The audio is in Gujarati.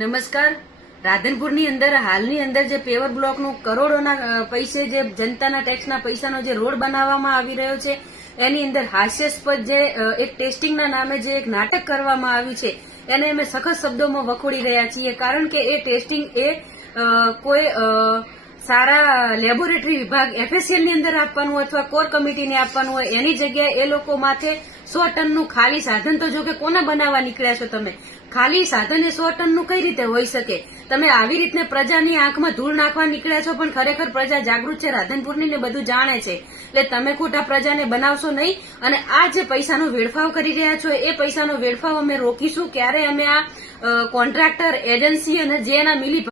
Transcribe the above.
નમસ્કાર. રાધનપુરની અંદર હાલની અંદર જે પેવર બ્લોકનું કરોડોના પૈસે જે જનતાના ટેક્સના પૈસાનો જે રોડ બનાવવામાં આવી રહ્યો છે એની અંદર હાસ્યાસ્પદ જે એક ટેસ્ટિંગના નામે જે એક નાટક કરવામાં આવ્યું છે એને અમે સખત શબ્દોમાં વખોડી રહ્યા છીએ. કારણ કે એ ટેસ્ટિંગ એ કોઈ સારા લેબોરેટરી વિભાગ FSL ની અંદર આપવાનું અથવા કોર કમિટીને આપવાનું હોય એની જગ્યાએ એ લોકો માથે 100 ટનનું ખાલી સાધન, તો જો કે કોના બનાવવા નીકળ્યા છો તમે? ખાલી સાધન એ 100 ટનનું કઈ રીતે હોઈ શકે? તમે આવી રીતને પ્રજાની આંખમાં ધૂળ નાખવા નીકળ્યા છો, પણ ખરેખર પ્રજા જાગૃત છે, રાધનપુરની ને બધું જાણે છે. એટલે તમે ખોટા પ્રજાને બનાવશો નહીં. અને આ જે પૈસાનો વેડફાવ કરી રહ્યા છો એ પૈસાનો વેડફાવ અમે રોકીશું. ક્યારે અમે આ કોન્ટ્રાક્ટર, એજન્સી અને જે એના મિલી